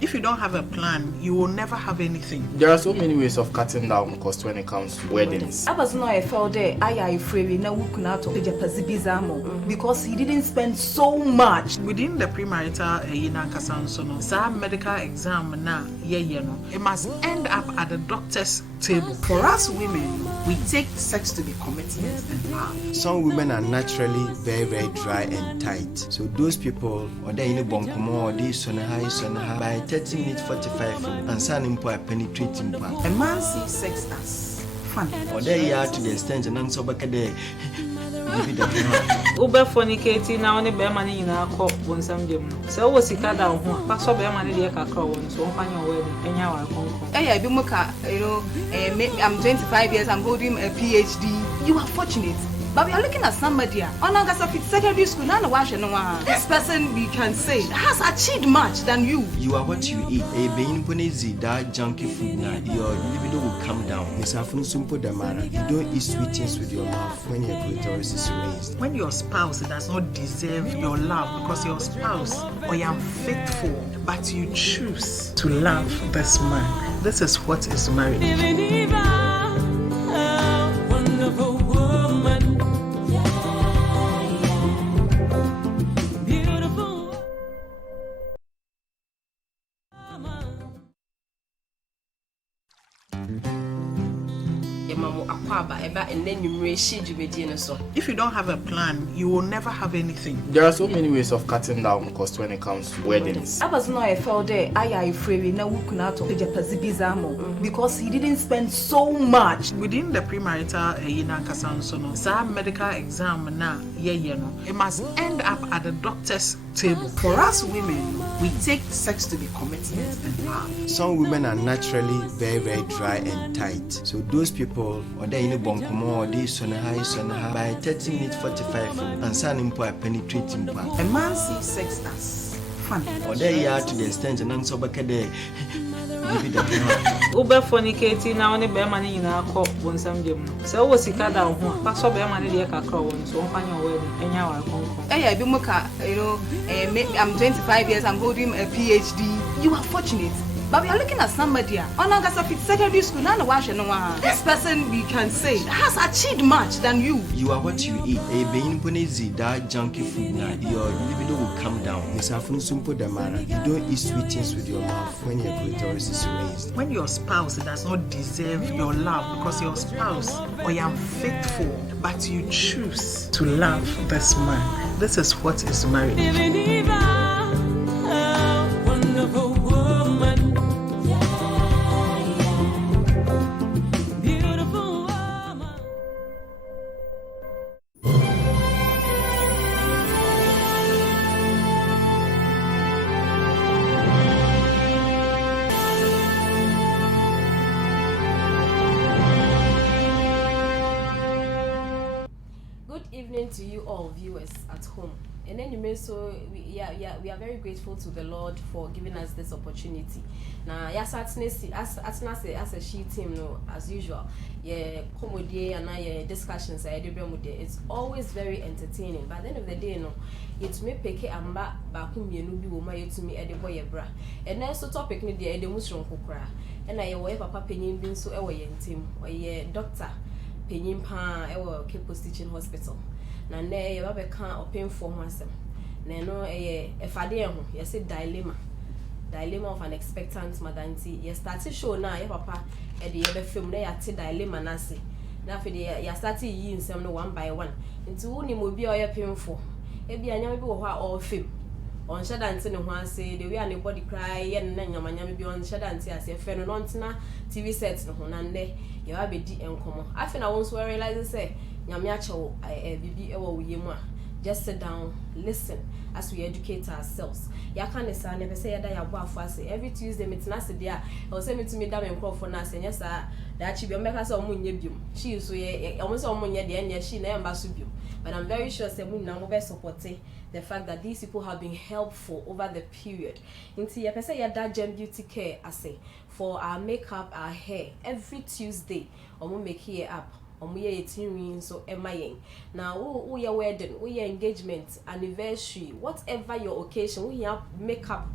If you don't have a plan, you will never have anything. There are so many ways of cutting down cost when it comes to weddings. I was not a felt there. I free now because he didn't spend so much Within the premarital some medical exam na it must end up at the doctor's table. For us women, we take sex to be commitment and love. Some women are naturally very, very dry and tight. So those people, or they in a bonkomo, or they sonaha, by 30 minutes 45, and son a penetrating part. A man sees sex as fun. Or they are to the extent and answer back a day. Uber fornicating now on a bear money in our cup when some gym. So was he cut down one, but so bear money the cacao one, so find your wedding, and now I do muka, I'm 25 years, I'm holding a PhD. You are fortunate. But we are looking at somebody on August secondary school. None of this person we can say has achieved much than you. You are what you eat. A being ponezi that junky food now. Your libido will come down. Miss Afun Sumpo Damara. You don't eat sweet things with your mouth when your clitoris is raised. When your spouse does not deserve your love because your spouse or you are faithful, but you choose to love this man, this is what is marriage. If you don't have a plan, you will never have anything. There are so many ways of cutting down cost when it comes to weddings. I was not a felt there. I free now because he didn't spend so much. Within the premarital some medical exam na it must end up at the doctor's table. For us women, we take sex to be commitment and love. Some women are naturally very, very dry and tight. So those people, or they in a bonkomo, or they sonaha, by 30 minutes 45, and son a penetrating part. A man sees sex as fun. Or they are to the extent and answer back a day. Uber fornicating now on a bear money in our cup when some gym. So was he cut down one, but so bear money the cacao one, so find your wedding, and now I do muka, I'm 25 years, I'm holding a PhD. You are fortunate. But we are looking at somebody on August secondary school. None of this person we can say has achieved much than you. You are what you eat. A being ponezi that junky food now. Your libido will come down. Miss Afun Sumpo Damara. You don't eat sweet things with your mouth when your clitoris is raised. When your spouse does not deserve your love because your spouse or you are faithful, but you choose to love this man, this is what is marriage. To you all viewers at home, and then you may so we are very grateful to the Lord for giving us this opportunity. Now yes, as a she team, no, as usual, comedy and discussions it's always very entertaining, but at the end of the day, no, it may pick amba bakum yenubi woma yetumi ede boy bra, and then so topic ni de ede musron kokra, and I wear papa penyin bin so ewo yentim or ye doctor penyin pa ewo Cape Teaching Hospital. Na ne ye ba be kan open for ho asem na no e fade ho ye say dilemma of an expectant madanti. Ye start show na ye papa e de ye be film na ya te dilemma na se na fe de ya start yi nsem no one by one nti wo ni mo bi o ye pem for e bi anyam bi wo ho a all film on shadanti ne ho ase the way anybody cry ye na nyamanyam bi on shadanti ase fe no no ntina TV set no ho na nde ye ba be di enkomo afi na won so realize say nyame achewo bibi ewo wuyemu a just sit down, listen as we educate ourselves. Ya can say never say that ya boafo ase every Tuesday meeting ase there o say me to me da me microphone na ase yes that chi bi o meka say omunye biom she so ye o say omunye de enya she na emba so biom, but I'm very sure say we na go be supporting the fact that these people have been helpful over the period. Inti ya pese ya da gem beauty care ase for our makeup, our hair every Tuesday omo make here up omuye yetinwi so emayen na wo your wedding wo your engagement anniversary whatever your occasion wo your makeup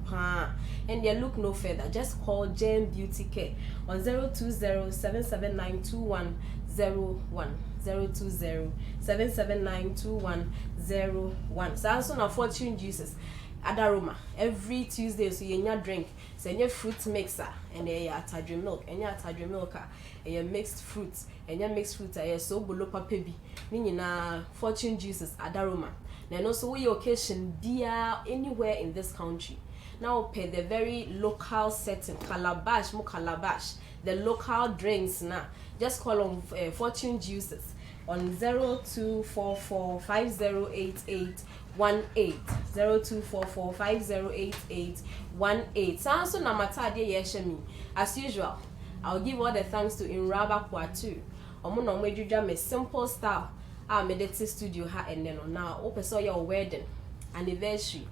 and you look no further, just call Jane Beauty Care on 020-779-2101 020-779-2101. So na fortune juices adaroma every Tuesday, so you drink so your fruit mixer and your CHATROOM milk and your CHATROOM milk and your mixed fruits and your mixed fruit are so below papebi meaning fortune juices adaroma. Then also your occasion beer anywhere in this country. Now pay the very local setting, calabash, the local drinks now. Just call on Fortune Juices on 0244508818 0244508818. Sounds so namata de yeshemi. As usual, I'll give all the thanks to Inraba Kwatu. Omo medjuja me simple style. Meditative studio ha and then now open so your wedding anniversary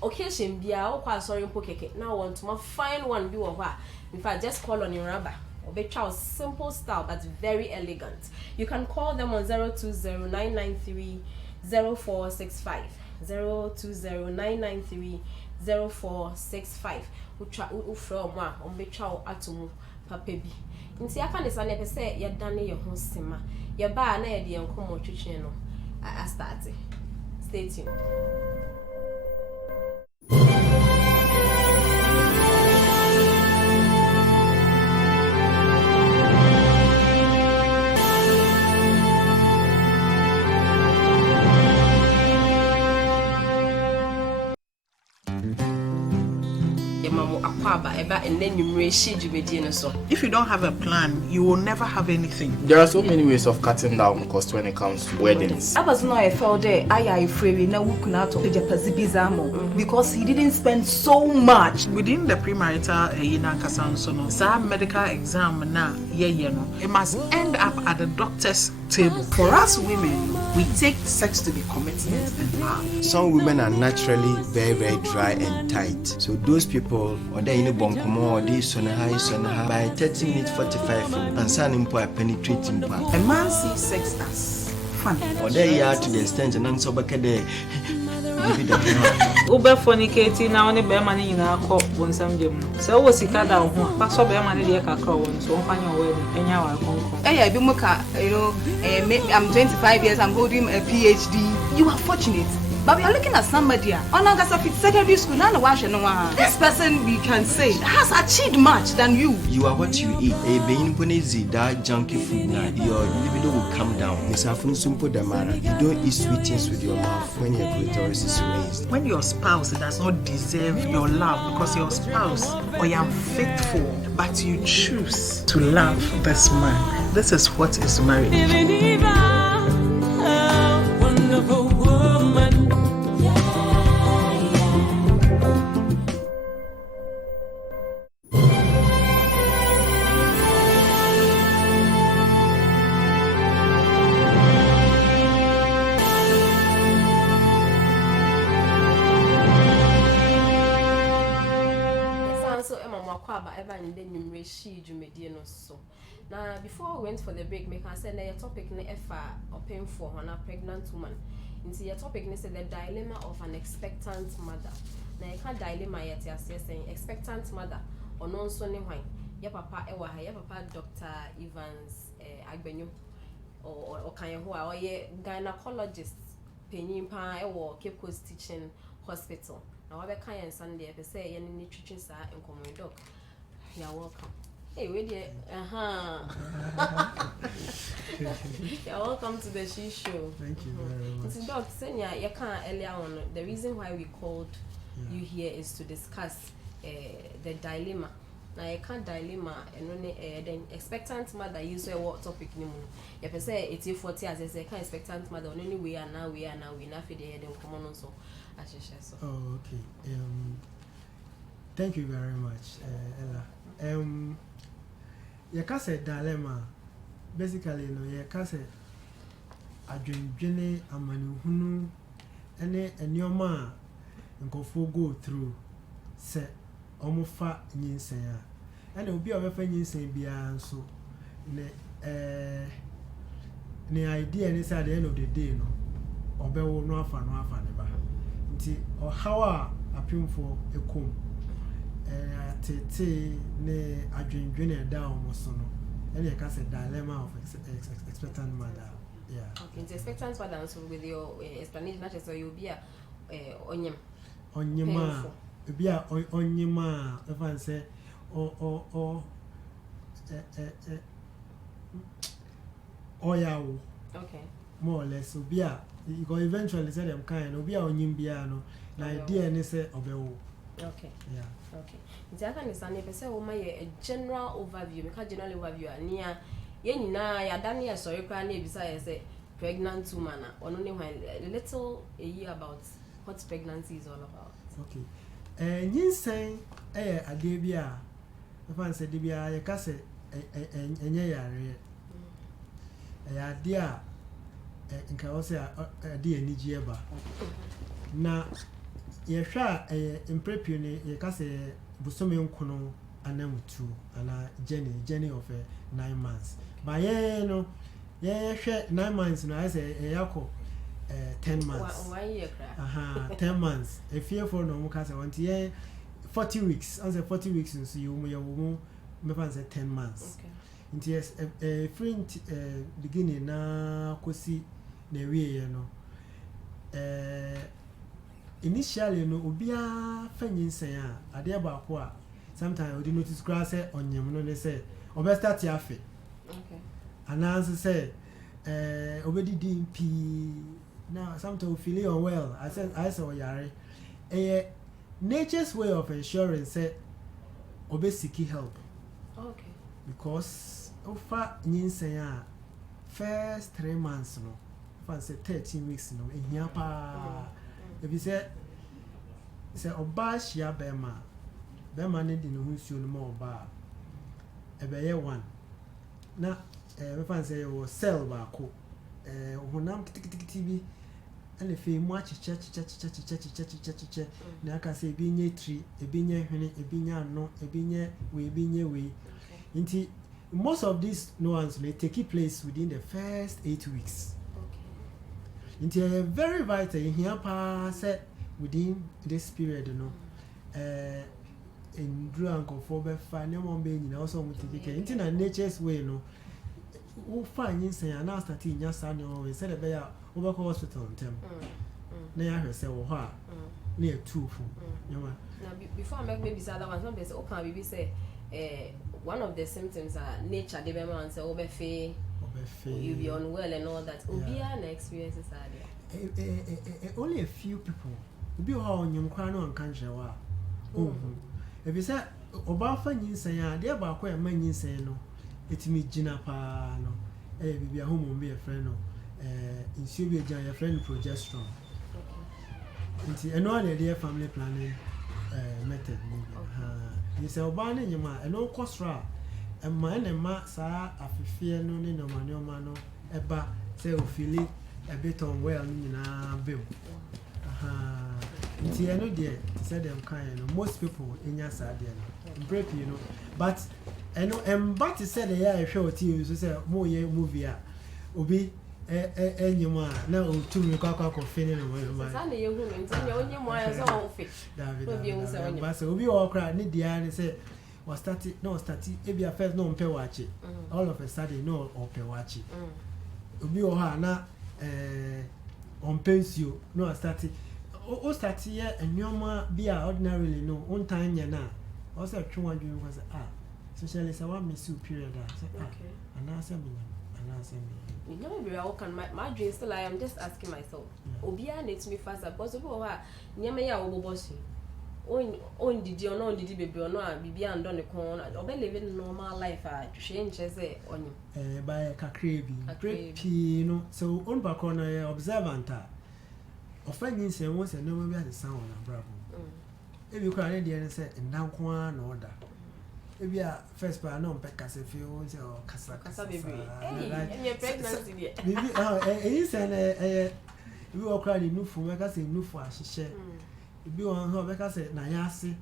occasion bia o kwa sorry mpo keke now want to find one be over. In fact, just call on your rubber or be simple style but very elegant. You can call them on 020-993-0465 020-993-0465 from on be chow atumu papebi nti aka ne sane pese ye dane ye ho sema ye ba na ye de enkomo twetwe no I start. Stay tuned. If you don't have a plan, you will never have anything. There are so many ways of cutting down cost when it comes to weddings. I was not I felt there. I free now we could not talk to Japazibizamo because he didn't spend so much. Within the premarital Kasansono, some medical exam na it must end up at the doctor's table. For us women, we take sex to be commitment and love. Some women are naturally very, very dry and tight. So those people, or they in a bonkomo, or they sonaha, by 30 minutes 45, and son a penetrating part. A man sees sex as fun. Or they are to the extent and answer back at the Uber fornicating now on the bear money in our cop one some gym. So was he cut down? Pass up bear money, dear Cacro, so find your way and our home. Hey, Bimuka, I'm 25 years, I'm holding a PhD. You are fortunate. But we are looking at somebody on August secondary school. None of this person we can say has achieved much than you. You are what you eat. A being punezi that junky food now. Your libido will come down. Miss Afun Sumpo Damara. You don't eat sweet things with your mouth when your clitoris is raised. When your spouse does not deserve your love because your spouse or you're unfaithful, but you choose to love this man. This is what is marriage. Now, before we went for the break, I said your topic ne open for a pregnant woman. Into your topic ne said the dilemma of an expectant mother. Now you can't dilemma yet. You're saying expectant mother or non so ne wine. Your papa your papa Dr. Evans Agbenyo or kind who are gynecologist penny pa Cape Coast Teaching Hospital. Now I be kind Sunday. They say you need nutrition sir and come doc. You're welcome. Hey, wait there. You're welcome to the She Show. Thank you very much. It's Doc, Senya, you can't earlier on. The reason why we called you here is to discuss the dilemma. Now, you can't dilemma and only then expectant mother use what topic anymore. If I say it's 40 as I say, can't expectant mother only we are now, we not for the head and come on also. As you share so. Oh, okay. Thank you very much, Ella. You can say dilemma. Basically, you can say a dream, a man and your man and go through. Say, almost fat in and it will be a weapon in Saint Bian so. the idea is at the end of the day no obewo no afa ne ba nti or how a appeal for a comb tete ne adwendwene da almost no and you can say dilemma of expectant mother. Yeah. Okay, the expectant mother also with your explanation not just you'll be a onyema be a onyema if I say or yeah. Okay. More or less, so be a you go eventually say them kind of be a onyimbiano. The idea is say obewo. Okay. Yeah. Okay. I can understand if I say a general overview, make a general overview near yenina ya dani ya sorry kwa ne bisa ya say pregnant woman or only when a little a year about what pregnancy is all about. Okay. Yin say a debia if I say debia ya kase enye yare ya dia nka wo say a dia niji eba na ye hwa imprepio ne ye kase busome nkono anamutu ana journey of 9 months ba ye no ye hwe 9 months no I say yako 10 months 1 year cra 10 months a fear for no mo kase want ye 40 weeks I say 40 weeks so you mo me pan say 10 months okay into yes front beginning na kosi na wie no initially no obia fanyinsen a ade ba ko a sometimes we do notice grass onyem no ne say obe start afi okay announce say obedi DP now sometimes we feel unwell I say yare nature's way of ensuring say obe seek help okay because ofa nyinsen a first 3 months no fan say 13 weeks no ehia pa if you say oba shia bema ne di no hunsuo no ma oba ebeye 1 na we fan say your cell ba ko honam kitikiti bi ene fe mu achiche na aka say ebi nye 3 ebi nye hwene ebi nye ano ebi nye we nti most of these nuances they take place within the first 8 weeks. It's very vital in here say within this period, you know. In drunk or for no one being also multiplication. In a nature's way, you know. Who find in say and now starting your son or said a bear over hospital on them. Near herself or her near 2 you know. Now before I make maybe say other one, some people okay we say one of the symptoms are nature they be man say obefe you be unwell and all that. Obia na experiences are there. Only a few people. Obi how nyum kwa no anka nhyewa. If you say oba fa nyinsan a de ba kwa ma nyinsan no etimi gina pa no bibia homo be a friend no insuo be gina your friend progesterone. Nti eno na dey family planning method ni. You say oba na nyima eno kosra ma na ma sa afefie no ne no manoma no eba say o feel a bit unwell nyina bem. Nti eno dey say dem kind no most people enya sad dey no break you know but eno but say the ya hwe oti so say mo ye movie a obi enyima na o tumi kwa fini no ma sa na ye hu nti ya onye mo ayo so o fe obi hu say onye ba say obi o kra ne dia ne say was started ebi a first no mpe wachi all of a sudden no ope wachi obi o ha na on pensio no started o started here enyoma bi a ordinarily no on time nya na o say twa adwun ko say especially say one miss period say and I say me you know be how can my dream still I am just asking myself obia let me faster because obi o ha nyama ya oboboshi on didi or no didi baby or no bibia and don the corner obe living normal life change say onye by kakrebi no so on back on observant offending say once and no maybe at the sound on bravo if you can dey say ndanko an order if you first part no pe kase feel say o kasa baby hey pregnancy there baby say we o cry the nufu me kase nufu ahihye bi won ho be kase na ya ase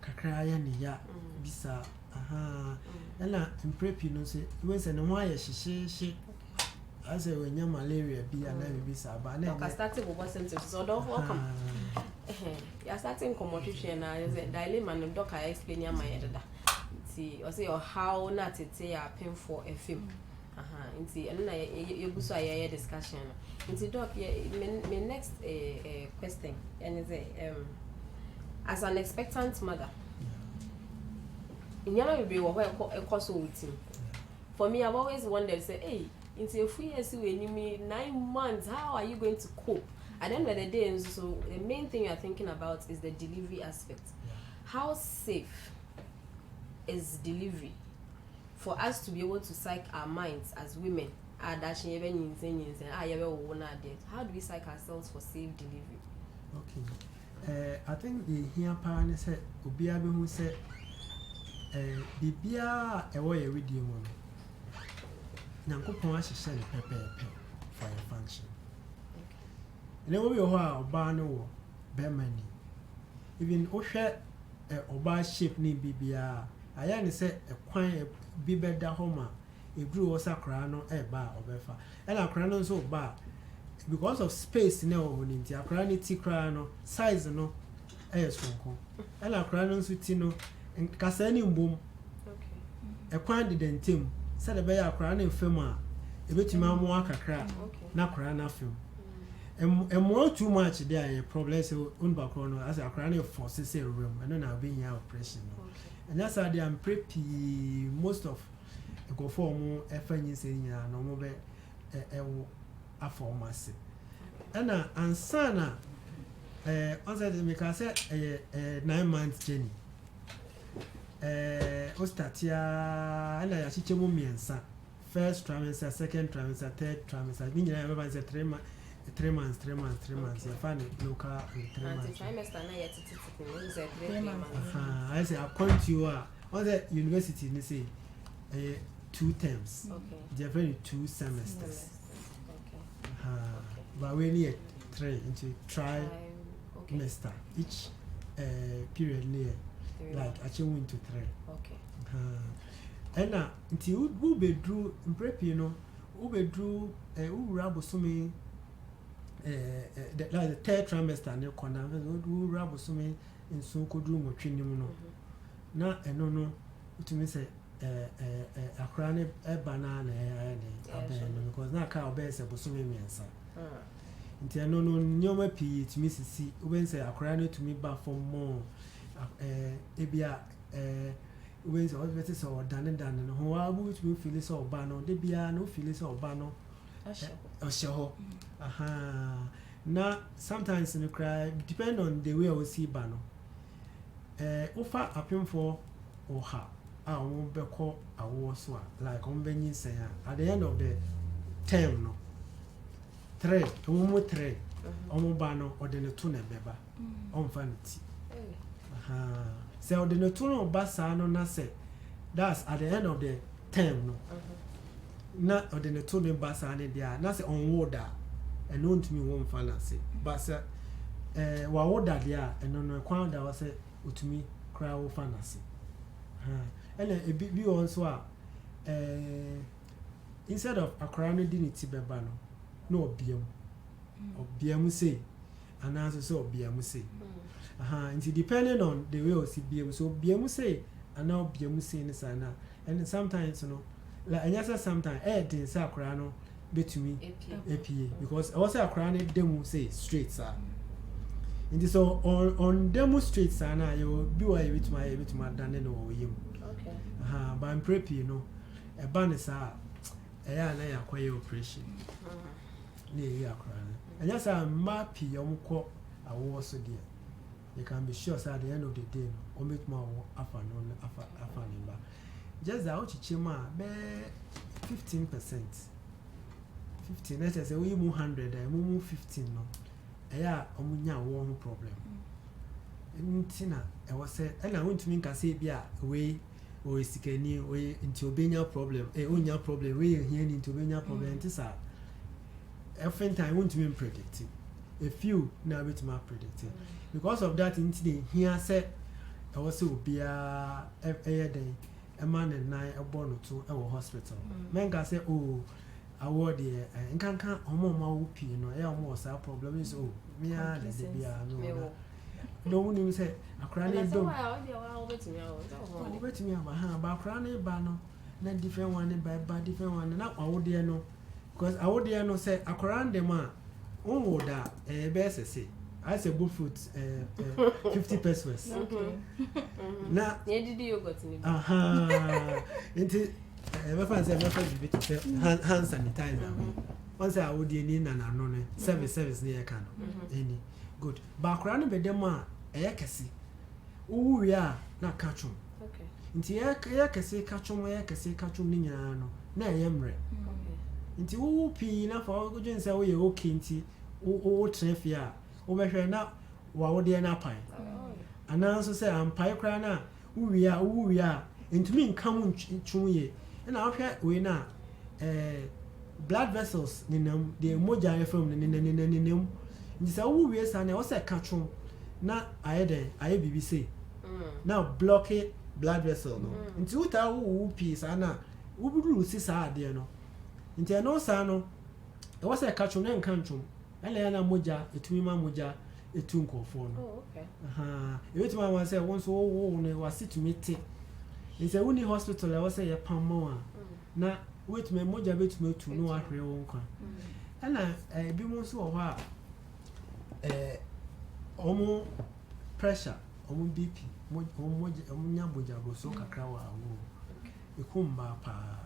kakra ya ne ya bisa na imprepi no say we say no ho aye hihye I say when you malaria be and then be saba. Okay, starting with symptoms. So don't welcome. You're starting commotion now. Is a dilemma and the doctor explain your mind. See, or say or how not it say are paying for a film. Inti and you go so a discussion. Inti doc, my next question and is as an expectant mother. In your be where a course with him. For me, I've always wondered, say, hey, into a 3 years when you mean 9 months, how are you going to cope? At the end of the day, so the main thing you're thinking about is the delivery aspect. How safe is delivery for us to be able to psych our minds as women? How do we psych ourselves for safe delivery? Okay. I think the here parents said, Ubiabe who said, Bibia, a way a redeem woman. Nankopon ahyehyɛ ne pɛpɛɛpɛ for your function. Na wo bi ho a ɔbaa no wɔ bɛrima ni. Even wohwɛ ɔbaa shape ne bibia ayɛ ne sɛ ɛkwan bi bɛda hɔ ma eduru wɔ sakra no ɛba a ɔbɛfa. Ɛna akra no nso ba because of space na wɔ hɔ ne nti akra ne ti kra no size no ɛyɛ sonko. Ɛna akra no nso ti no kasa ne mbom. Okay. Ɛkwan de ntem. Said the bear crown in Fema, a bit more kakra, not crown of him. And more too much there, probably so unbacrono as a crown of forces a room, and then I'll be in operation. And that's how they am pretty most of go for more FNs in no more a pharmacy. And Sana, also make I said a 9 months journey. Ostatia and I teach you first trimester, second trimester, third trimester. I mean, I remember 3 months. 3 months. You find it local in 3 months. Trimester, 3 months. I say, according to you, all the university, they say 2 terms. Okay. They're very 2 semesters. Okay. But we need 3 into trimester. Each period near. Like achieving to 3. Okay. And until who be drew in prep, you know, who be drew who rabo sumi like the 3rd trimester and corner who rabo sumi in so could room or training no. No to me say a crown a banana because now cow bears a bosumi mensa. Until no nyoma p to Mrs. C when say a crown to me back for more. Ebia when so better so done no how would we feel so bano de bia no feel so bano osho na sometimes in the cry depend on the way I will see bano offer appeal for or ha I won't be called a war so like on Benny say at the end of the term no 3 more 3 on bano or the tuna beba on vanity. So the tone of Bassa no na say that's at the end of the term no. Not or the tone of Bassa and there that's on water and known to me one fancy. But what water there and on a crown that was to me crowd fantasy. And a bit be also instead of a crown dignity bebano no biam or biam say and answer so biam say. It's depending on the way of CBM. So BM say and now BM say in sana. And sometimes you know, like and yes sometimes in Sakrano between APA because also a crown demo say straight sir. And so on demonstrate sana you be away with my done or him. Okay. But I'm preppy, you know. A ban is a acquire operation. Near crown. And yes I'm mappy your I was so dear. You can be sure at the end of the day, no, omit more afan. Just the out chima be 15%. 15. Let's say we move 100, I move 15 no. Aya omunya one problem. Ntina I was say and I want to make a say bia we or sikeni we into obenya problem. Onya problem we here into obenya problem. Tisa every time I want to be predicting. A few now with my predicting. Because of that incident, here said I was so be a day a man and 9 a born or 2 our hospital. Men can say, oh, award there nkanka omo ma wo pii no e omo sa problem is oh me a de bia no no woni say akra na dom obetimi aba ha ba akra na ba no na different one ba different one na award there no because award there no say akra ndem a onwo da be say I say bull fruit 50 pesos. Okay. Na yeah, did you got in into my friend said my friend hand sanitizer. Once I would in and unknown service near can any good. Background be them a yakasi. Who we are not catch 'em. Okay. Into yakasi catch 'em, yakasi catch 'em nina no. Na yemre. Okay. Into who pee na for good and say we okay into o trefia. Obehwe na wa wo de na pai ananso se ampai kra na uwia ntumi nkam ntwuye na ahwe we na blood vessels ninam de moja efam ninam ndisa uwie sa na wo se katwom na ayede bibi say na block blood vessel no nti uta wo pi sa na uburu si sa ade no nti no sa no wo se katwom na nkantwom ele na moja etumi ma moja etu nkofo no oh okay ewetu ma say won so wo no wasitumi te nse woni hospital e wo say ye pammo a na wetumi moja betumi etu no ahwe wo nkwa ana bi mo so wo ha omo pressure omo bp omo nya moja go so kakra wa wo ekumba pa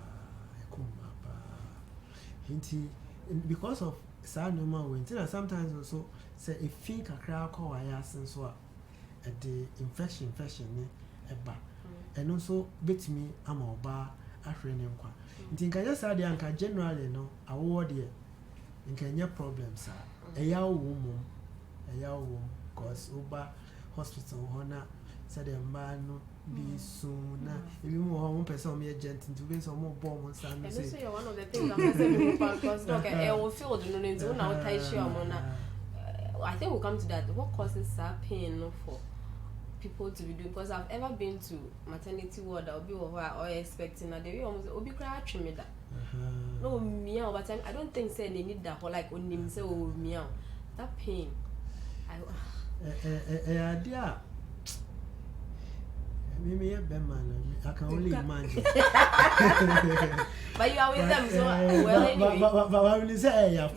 hinti because of sad no man when sometimes also say if think a crowd call ya sense so the infection ni eba and also bet me am oba ahwe ne nkwa nti nka ya sad anka generally no award here nka nya problems eya wo cause oba hospital hona said the man no be soon na if you one person me agent into be some more bomb on Sunday say so one of the things I'm saying because doc I will feel the no into now tie share mona I think we'll come to that. What causes that pain for people to be doing? Because I've ever been to maternity ward or be over or expecting that they almost obi cry me that no meow but I don't think say they need that whole like on him say oh meow that pain idea me I can only imagine. But you are with them, so well anyway. But I will say, yeah,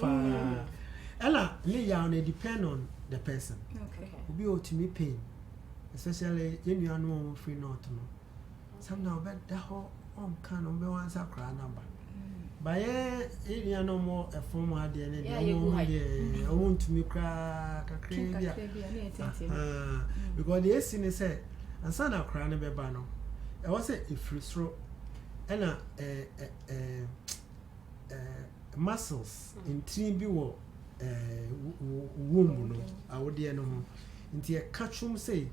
Ella, lay down depend on the person. Okay. Be able to me pain, especially when you are no free not to know. Somehow, but the whole kind of be once a cry number. But you are no more a former idea, I want to me cry, because the essence is said. And son of crying a bebano. I was a free throw and muscles in TB womb. I would dear no more. Into a catchum say,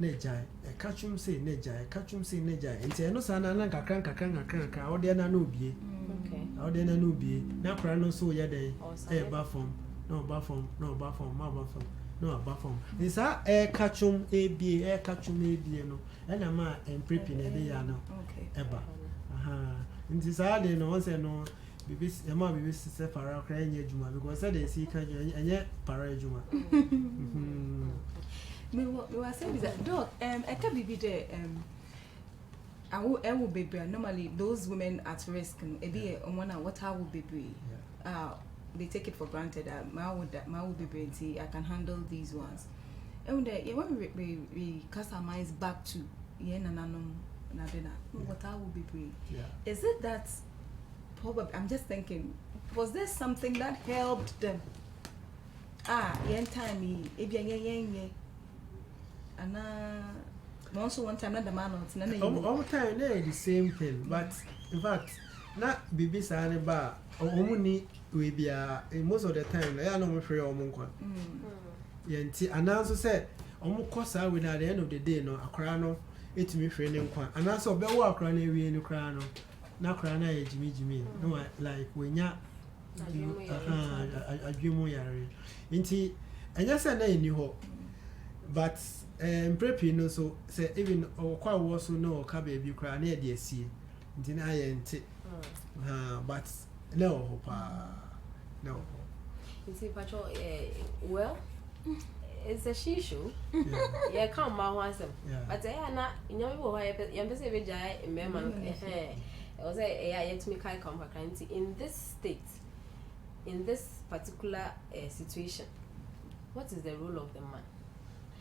Nejai, a catchum say, Nejai, catchum say, Nejai. Into no son and a crank, or dear Nanubi. Okay. Or dear Nanubi. Now cry no so ya day. A bathroom, no bathroom, my bathroom. No, bathroom. Is that air catchum air catchum no, and I'm prepping a day, no. Okay. Eba. In this idea, no one said no, because a mother is separate crying Juma because they see and yet parajuma. Me was saying that dog, I can't be there. I will be normally those women at risk and be on one what I will be. They take it for granted that my would be brainy, I can handle these ones. And when we cast our minds back to what I will be brainy. Is it that probably I'm just thinking, was there something that helped them? Yen time and also one time not the man all time the same thing, but in fact not be any bar or only we be most of the time I know me free or monk. And also said almost course I will at the end of the day no a crown it me free and also be walk around we in the crown na crown Jimmy no like when ya a dream yari inti and just say you hope but prepping no so say even or quite was no baby cry near the sea didn't I but No, pa. No. You see, Patrol, well, it's a she show. Yeah. Yeah, come my once. Yeah. But I am not, you know, you're busy with Jai and Memon. I was a to make high comfort in this state, in this particular situation. What is the role of the man?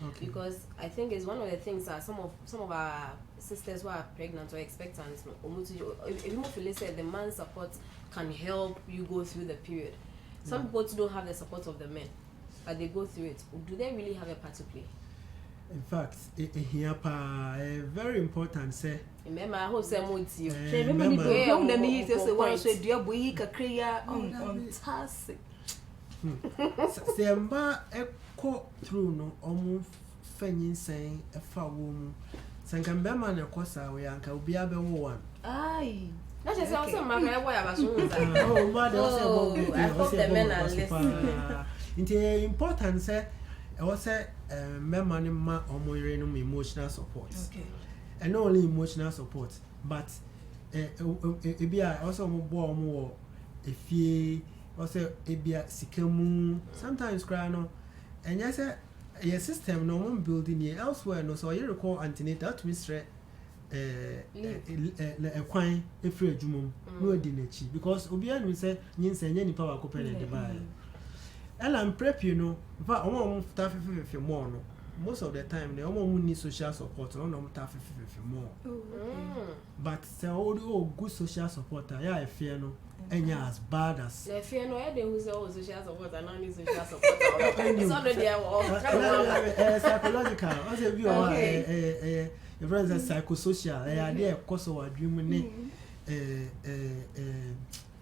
Okay. Because I think it's one of the things that some of our sisters who are pregnant or expectant, if you feel say the man's support can help you go through the period. Some people don't have the support of the men, but they go through it. Do they really have a part to play? In fact, here pa very important say. Remember, I hope say more to you. Remember the go na me say one so dia boyi kakreya on task. Say mba ekọ through no omu fanyin sen efa wo mu. Sanka mbema na kosa we anka obi abewo wan. Ai. Not just also my boy about so. Oh, ma de say I hope the men are listening. It's important say I was say mbema ni ma omo yere no emotional support. Okay. And not only emotional support, but ebia also mo bo omo efie also ebia sikamu sometimes cry no and yes your system no one building here elsewhere no so you recall antenatal to mistre kwan efre adwumom no edi nachi because obia no say nyinsa nya nipa wa kopene de ba and I'm prep you know va omo ta fefe more no most of the time they almost need social support no no ta fefe more but say all good social support yeah I fear no enya as bad as the fear no they who say social support and not need social support it's not there psychological also be your friends are psychosocial they there cause of dream ne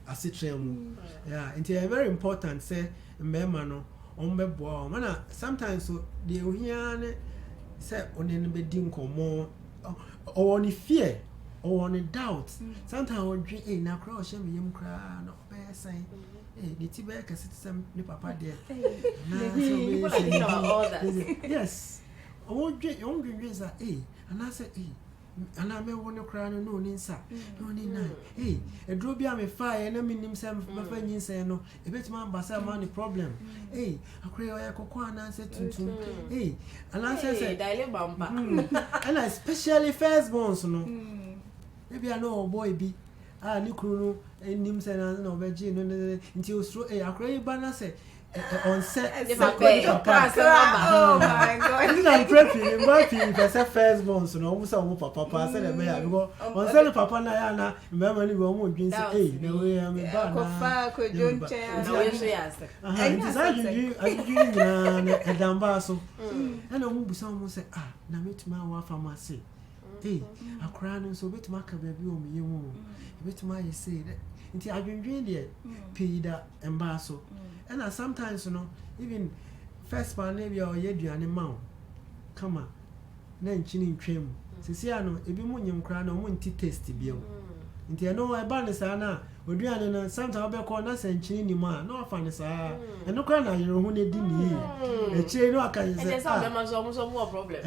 asitrem yeah it's very important say remember no ombeboa mana sometimes so the ohiane say onen be din komo or on fear or on doubt sometimes on dream na cry o she me yem cry no be say the tibe ka citizen ni papa there people like you know all that yes o dream say and I say and I may want to cry no ninsa no nina a drobi am fire na minim sam mafa nyinsa no e betima basa man the problem I cry oya kokwa na say tuntum and I say daily bamba and especially first borns no maybe I know boy be ni kuru no nim say na no beji no nti osro I cry ba na say on set oh my god I'm prepping my first born so no almost papa say the mayor because on set papa na ya na remember ni we mo dwin say na we am ba na ko fa ko jonche na we so yas it is ajujun na edamba so and o mu busa mo say na metima wa pharmacy akra no so betima ka ba bi o me yemu betima ye say nti ajunjun de peida emba so and sometimes you know even first man maybe or ye duane ma come on na nchini ntwem sisi ano ebi mu nyim kra na mo nti taste bio nti no e ba ne sa na oduane na sometimes obekọ na se nchini ni ma na ofa ne sa eno kra na yero hu ne di ni e chire no aka yese and some them so more problem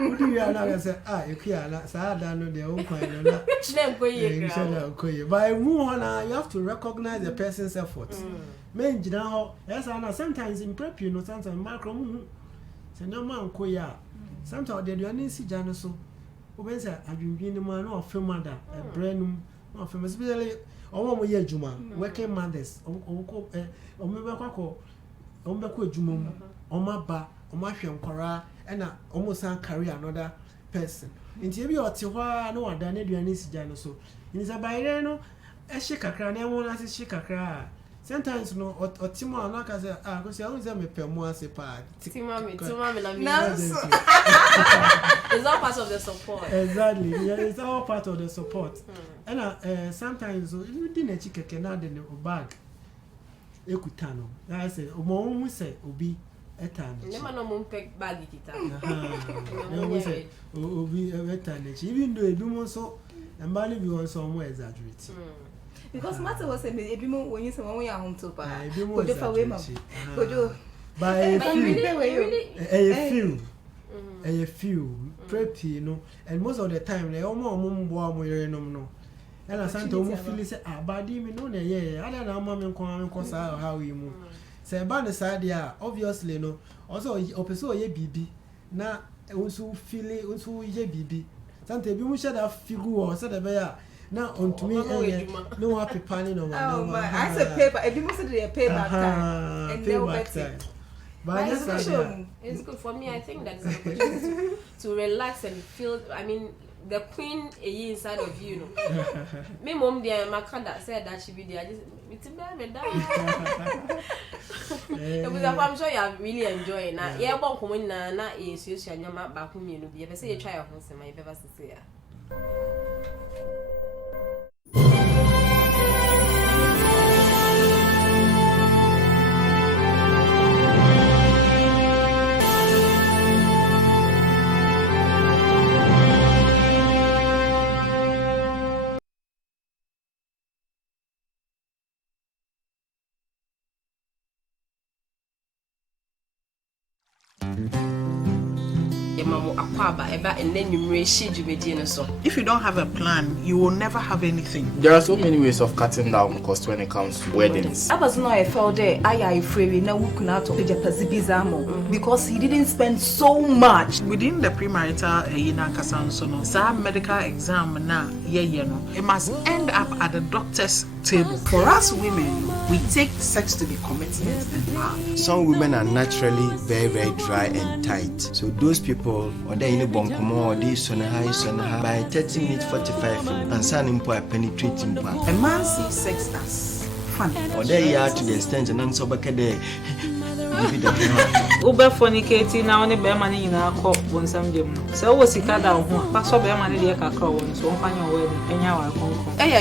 udi ya na say ekia na sa da no de o kwan no na nem ko ye kra by who you have to recognize the person's efforts men jina ho yes and sometimes in prep you know sometimes macro say no man ko ya sometimes they do any si jano so obensa adwindwin ni ma na ofemada brandum na ofem especially omo mo ye adwuma working mothers omko omebekọ adwuma mu omaba omahwe nkora na omo san carry another person nti ebi oti ho na wada na aduane si jano so inza bayre no ehye kakra na enwo na se kakra sometimes no otimo anaka say go say I me pemo ase pa timami la me it's all part of the support exactly yeah it's all part of the support and sometimes you di na chikeke na de bag ekuta no I say omo hu say obi etane nema no mo pack bag kita no say obi etane even though edumo so mbali bi won so mo exaggerate because matter was say ebi mo when you say when we are home to pa go do for we ma go do by a few prep you know and most of the time they omo mbo amuyere no And I sent to feel say, ah, badi me no, yeah, I don't know, mamma, come how you move. Say, about the side, yeah, obviously, no. Also, opeso ye bibi, na also feel it, also ye bibi. Sante, you should have figure or said a bear. Now, on to me, no happy panning over. Oh, my, I said paper, and you must say a payback time. And payback time. But it's good for me. I think that's an opportunity to relax and feel. I mean, the queen inside of you, know. Me mom dear Makanda said that she be there. Just I'm sure you are really enjoying. Now, yeah, one coming na is you shall not back home. You know, you ever say you try your house and my ever say. If you don't have a plan, you will never have anything. There are so many ways of cutting down cost when it comes to weddings. I was not a felt there. I free now we could not because he didn't spend so much Within the premarital some medical exam na it must end up at the doctor's table. For us women, we take sex to be commitment and love. Some women are naturally very, very dry and tight. So those people, or they in a bonkomo, or they sonaha, by 30 minutes 45, and sun a penetrating part. A man sees sex as fun. Or they are to the extent and answer back at the Uber fornicating now on the bear money in our cop one some gym. So was he cut down? Pass up bear money, dear Cacro, so on your wedding, and our conquer. Hey,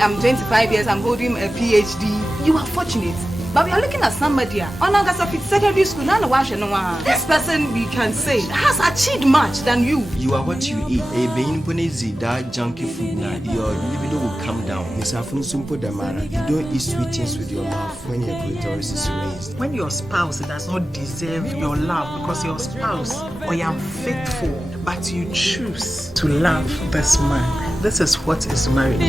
I'm 25 years, I'm holding a PhD. You are fortunate. But we are looking at somebody on August secondary school. This person, we can say, has achieved much than you. You are what you eat. A being ponezi, that junky food now, your libido will come down. Miss Afun Sumpo Damara. You don't eat sweet things with your mouth when your clitoris is raised. When your spouse does not deserve your love because your spouse or you are faithful, but you choose to love this man, this is what is marriage.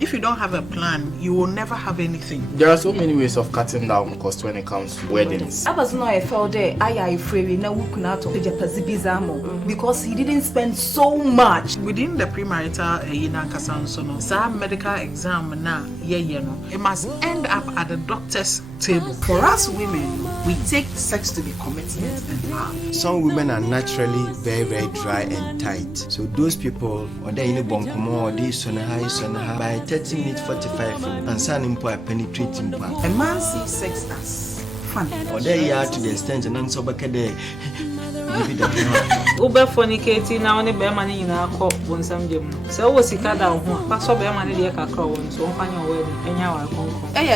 If you don't have a plan, you will never have anything. There are so many ways of cutting down cost when it comes to weddings. I was not a felt there. I free now we could not because he didn't spend so much Within the premarital some medical exam na it must end up at the doctor's table. For us women, we take sex to be commitment and love. Some women are naturally very, very dry and tight. So those people, or they in a bonkomo, or they sonaha, by 30 minutes 45, and sun a penetrating part. A man sees sex as fun. Or they are to the extent and answer back at the Uber fornicating now on the bear money in our cop one some gym. So was he cut down? Pass up bear money, dear Cacro, so on your wedding, and our conquer. Hey,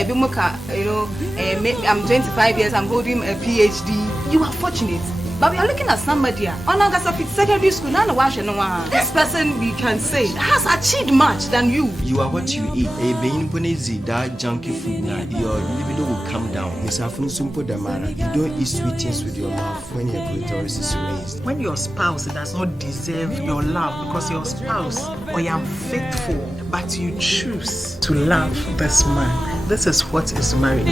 I'm 25 years, I'm holding a PhD. You are fortunate. But we are looking at somebody on August secondary school. This person, we can say, has achieved much than you. You are what you eat. A being ponezi, that junky food now, your libido will come down. Miss Afun Sumpo Damara. You don't eat sweet things with your mouth when your clitoris is raised. When your spouse does not deserve your love because your spouse or you are faithful, but you choose to love this man, this is what is marriage.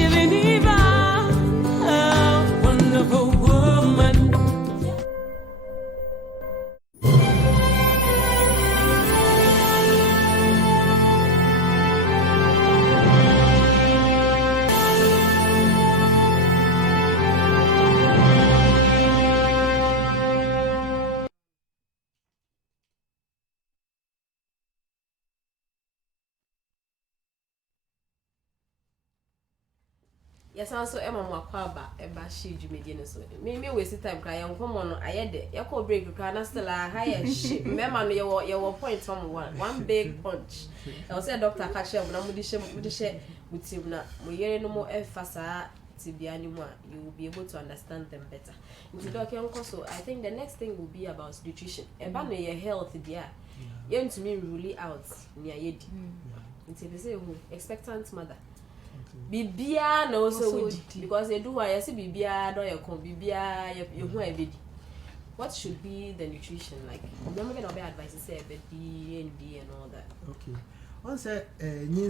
Yes, also Emma Makwaba, Eba she Jumedian. So, maybe waste time crying. Come on, I had it. Your break, you can still a higher ship. Remember, your point from one big punch. I was a doctor catch up, and I'm with the share with him. We hear no more emphasis to be anymore. You will be able to understand them better. So, I think the next thing will be about nutrition. About your health, dear. You to me really out near Yedi. It's a expectant mother. Bibia no so because they do why I see bibia do your con bibia you who I what should be the nutrition like? Remember when I advice say B and D and all that. Okay. Once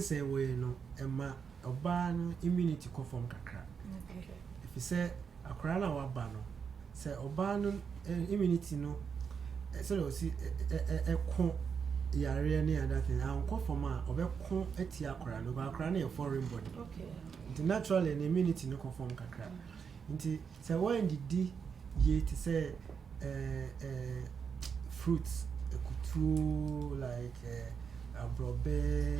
say way no emma oba no immunity ko form kakra. Okay. If you say akra na wa ba no say oba no immunity no so see ko yare ni other thing and ko form a obekon ati akra no ba akra na your foreign body. Okay. The natural and immunity no ko form kakra. Nti say when did ye to say fruits kutu like abrobe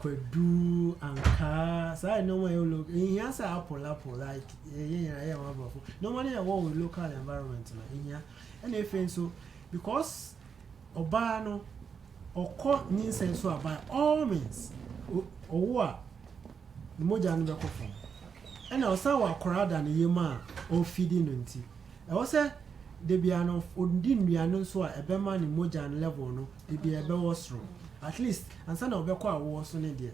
kwedu anka say no way look in here say apple like normally I work with local environment in here and if so because oba no okọ nyinsen so by all means owo a moja no be ko fam and osa wa korada ne yema o feeding nti e wo say de bia no ondi nduano so a ebema ne moja no level no de bia ebe wo sro at least ansa na obekọ awo so ne de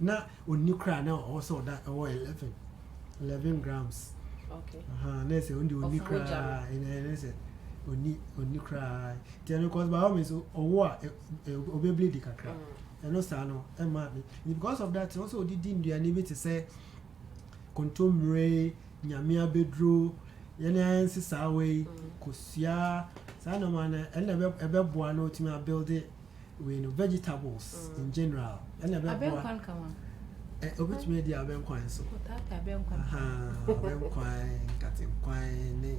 na onni kra na o so da 11 grams. Okay. Na say ondi onni kra ina say onni kra tiano cause by all means owo a obebli di kakra no sa no e ma because of that also did nduane bi to say kontomre nyamia bedro yene ansi sawe kosia sa no man and ebe boa no to me build it we know vegetables in general and ebe boa obetumi di abenkwan so abenkwan katenkwan ne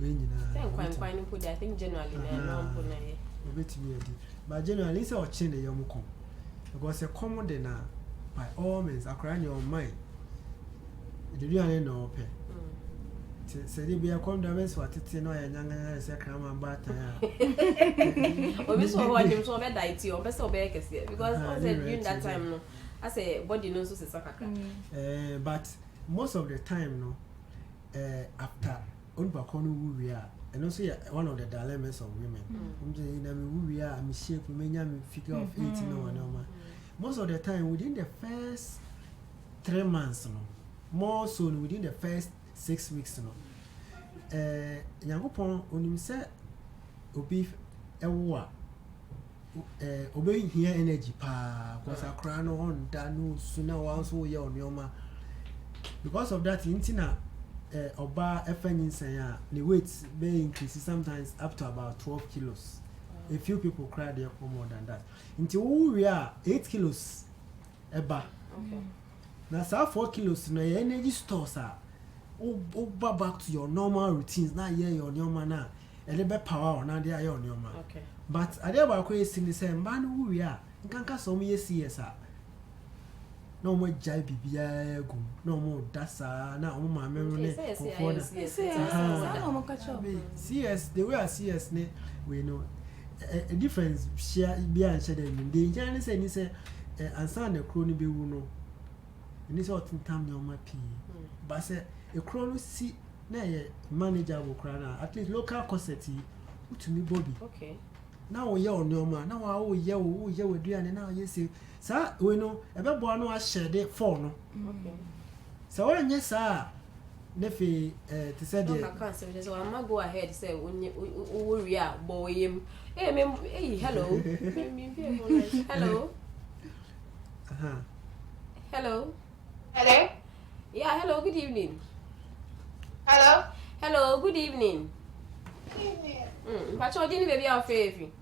we nyina nkwan ni put I think generally na no put na ye obetumi di but generally say o chin de yom kom because a common de na by all means akra in your mind the real no pay say dey be a come down so atete no ya nyanga say krama bata ya obi so wa nim so be diet o be so be kese because I said during that time no I say body no so se sakaka but most of the time no after on bakonu wuria and also one of the dilemmas of women na me wuria am shape me nya me figure of 18 no most of the time within the first 3 months no more so within the first 6 weeks no yakopon onim se obi ewo a obi here energy pa because akra no on da no suna wan so ye onioma because of that intina oba efanyinsen a the weight may increase sometimes up to about 12 kilos. A few people cry there for more than that. Until we are 8 kilos eba. Okay. Now, 4 kilos no energy stores are back to your normal routines. Now, your normal now. A little bit power now, they are your normal. Okay. But I never quite sing the same man who we are. You can't cast some years, no more jai bibia go no more dasa na o ma memory CS the way I CS ne we know a difference share be and share them dey jan say ni say ansa na kro ni be wu no ni say otin tam na o ma pi ba say e kro no si na ye manager wo kra na at least local corset utumi bobby okay now ye on your man now o ye we duane na ye say sa we no ebebo no a share de for no okay so when yes sir nefi to say the I can't say so I'm go ahead say we we are boy him hey hello hello hello Hello? yeah hello good evening Hello? good evening Pacho didn't baby our favorite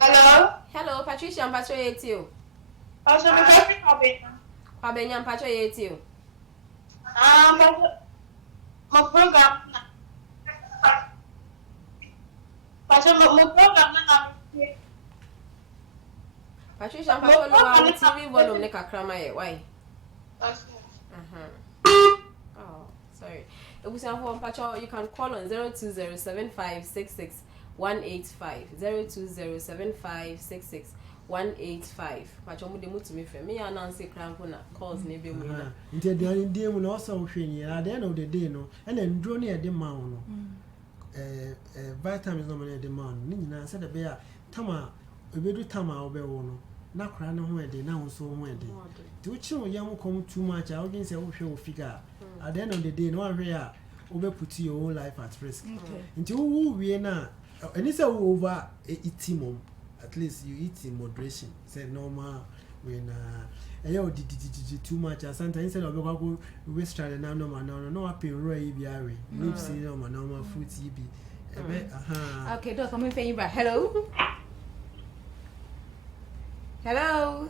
Hello, Patricia, I'm Pacho Yetio. Pabenya, I'm Pacho Yetio. My program. Patricia, I'm Pacho TV volume like a crama. Why? Oh, sorry. It was on Pacho. You can call on 0207566 185 0207566 185. Pacho mu de mu to me frame me announce crampo na calls ne be mu na. Nti de dey mu na also hwenye at the end of the day no and then ndro na de ma no vitamins no na de ma no ni nyina say de be a tama ebedu time a obewo no na kra no ho ede na ho so ho ede ti uchi wo yam come too much I wouldn't say wo hwe wo figure at the end of the day no one hwe a obe put your own life at risk nti wo wie na any say wo over eating mom at least you eat in moderation say normal when too much sometimes instead of go waste try na no happy roy bi are live see normal fruit be okay doc I'm paying back. Hello. Hello.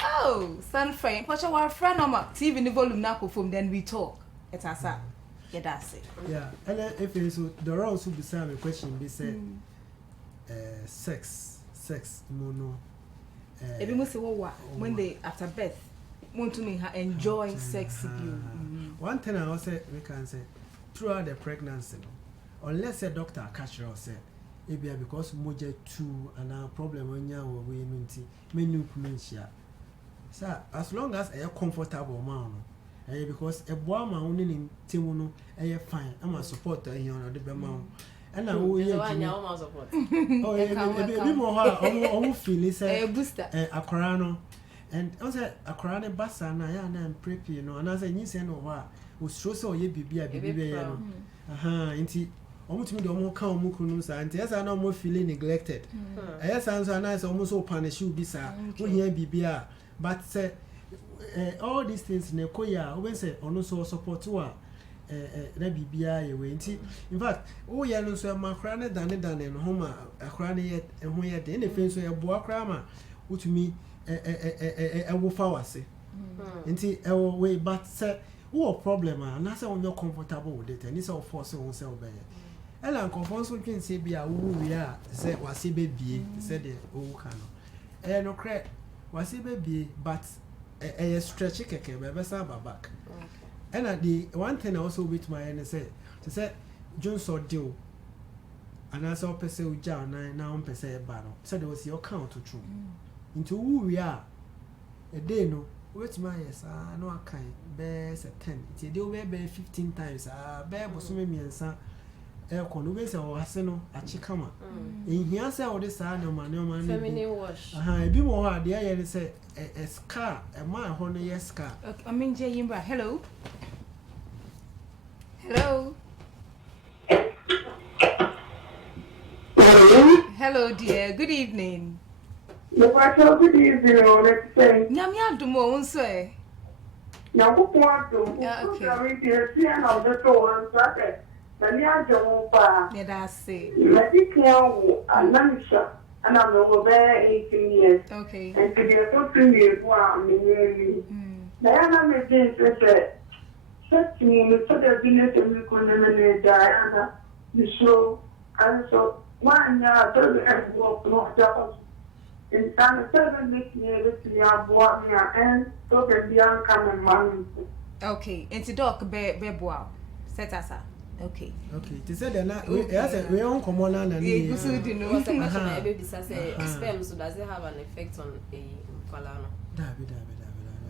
Oh, son friend. Watch our friend on TV in the volume now from then we talk. It's us. Yeah, that's it. Yeah, and if so there also be some question they say sex mono ebi mo say what when they after birth want to make her enjoy sex with you. One thing I also say we can say throughout the pregnancy unless a doctor catch her say ebia because moje too and a problem when ya we nti menu kumentia so as long as a comfortable man because a boy man only in timuno fine I'm support here on the bema and I will support oh baby more feel say booster a corano and also a corano bassa na ya na prep you know and as you say no wa o so so ye bibia bibia no inti omutumi de omo ka omo kunu sa anti esa na omo feeling neglected esa so na esa omo so punish you bisa wo hia bibia but say all these things na koya we say ono so support wa na bibia ye we nti in fact wo ye no so makra ne dane no homa akra ne ye ho ye de na fe so ye bo akra ma utumi wo fa wase nti we but say wo problem na say on you comfortable with it and say force on say obey ela nkonfon so twin say bia wo wi a say wase be bie say de wo ka no no cre wase be bie but stretch keke be sa back and the one thing I also with my end say to say John so deal and as all person u ja na on person e ba no say there was your count to true into who we are a day no wait my yes no akan be say 10 it dey be 15 times be boso me miensa kono be say o ase no achikama ehia say o de sa na ma feminine wash ebi mo ha de aye say a scar a man ho no yes scar I mean Jayimba. Hello dear, good evening. Good evening, let's say. Nyam ya dumo unso e. Now, who want to? Okay. And of the door and Saturday. Then you are Jomba. Yeah, that's it. Let it know, and Nanisha, and I'm over 18 years. Okay. And to be a good years, wow, really. Diana may be said, such me, so the village and we could eliminate Diana, the show, and so 1 year, 30 walk, not that. In time, 7 weeks near the boy and so the young coming man. Okay, and to doc be boa. Set us up. Okay. To say that na we on common na you do know what's the question I baby say sperm so does it have an effect on a falano?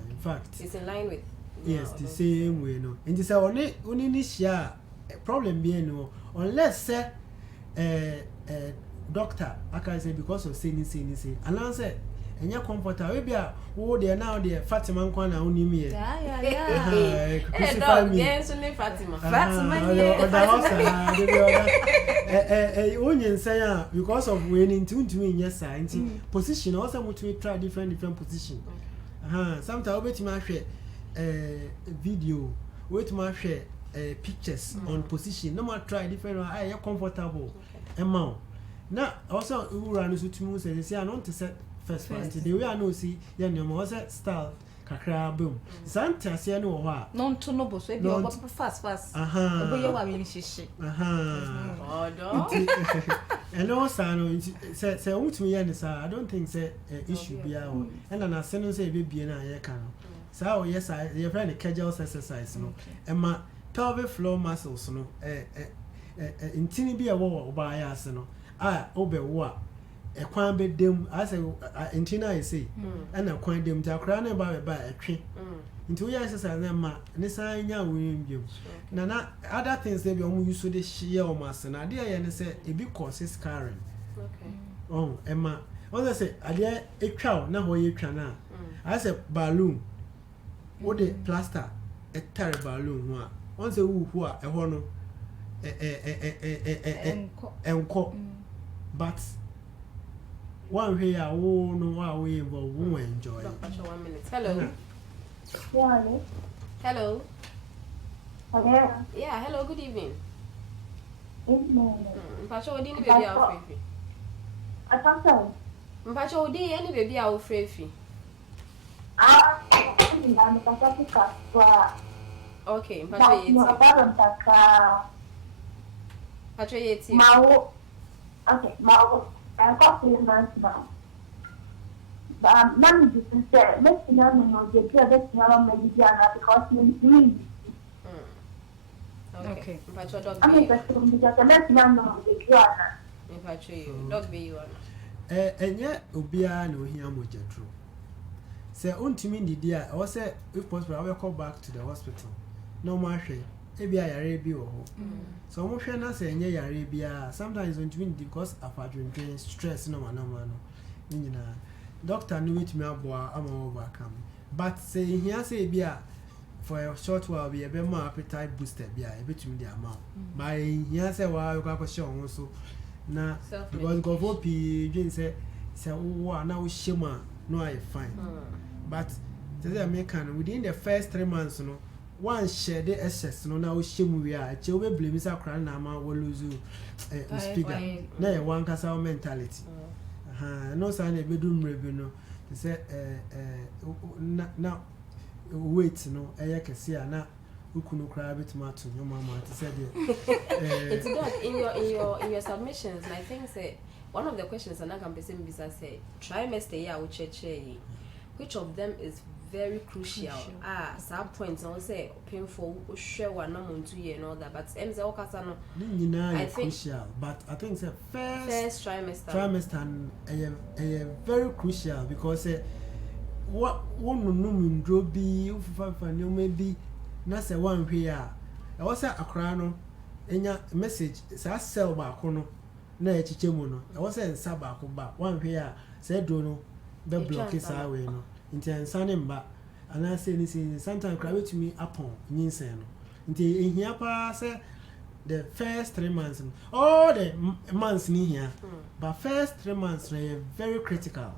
In fact, it's in line with yes, the same way no. And say only ni share problem be no unless say doctor I can say because of saying and I say and you're comfortable we be wo there now there Fatima nkwa na oni mi crucify me yes only Fatima onye say because of winning to yes sir position also we try different position sometimes we ma share video we ma share pictures on position no more try different you're comfortable amount now also we run so to say I don't say first one the way I know see yeah no style kakra boom santa say no ho non to no boss we be fast oboye wa we shishi and also no say want me here sir I don't think say issue be our and na say no say be bie na ye ka no so yes I your friend kegel exercise no e ma pelvic floor muscles no intini bi e wo ba ya ase no obewo a ekwan be dem as intina I say and ekwan dem ta kra na ba etwe into we exercise na ma ne san nya win bio na other things they be omu use to the share o mass na dey ya ne say e be causes scarring. Okay. Oh Emma once say ade etwa na ho ye twa na I say balloon what the plaster a terrible balloon ho a once who a ho no enko but one way a wo no wa we involve wo enjoy. 1 minute. Hello. Yeah. Hello. Hello. Yeah, hello, good evening. Mpacho odi ni baby a ofrefi. Attention. Mpacho odi any baby a ofrefi. I'm Pacifica. Okay, mpacho yeti. Mpacho yeti. Mau. Okay, mau. I'm calling now. But none you can say, let's know the other Mediana because you Okay. Mpacho dog I'm be. interested because let's know the Diana. Mpacho you. Dog be you. Enye obia na ohia mo CHATROOM. Say untimi ndidi a o say if possible I will come back to the hospital. No ma hwe. Ebia yare bi wo ho. So mo hwe na say enye yare bia sometimes untimi ndidi because of adrenaline stress no ma no. Nyina doctor no with me aboa am overcome. But say here say bia for a short while we be more appetite booster bia e betumi the amount. But here say wa you go show on so na because go for dream say wo na wo shema no I fine. But the American within the first 3 months no one share the excess no na wo shemu we a che we blame say kra na ma wo lose speaker na one kasa mentality. No say na bedum rebi no say na wait no eye kese a na ukunu kra betuma to your mama to say there. It's good in your submissions. And I think say one of the questions and I can be saying business say trimester year which of them is very crucial. Some points I say painful share one number 2 year and all that, but em say okasa no I think crucial, but I think the first trimester very crucial because what one no mindro bi ufufa no maybe na say one here I was akra no enya message say cell ba ko no na echiche mu no I was say nsa ba ko ba one here say do no be block is away no nti nsa ne mba ana say ni say sometimes cry to me upon nyinsen no nti ehia pa say the first 3 months all the months ni here but first 3 months are very critical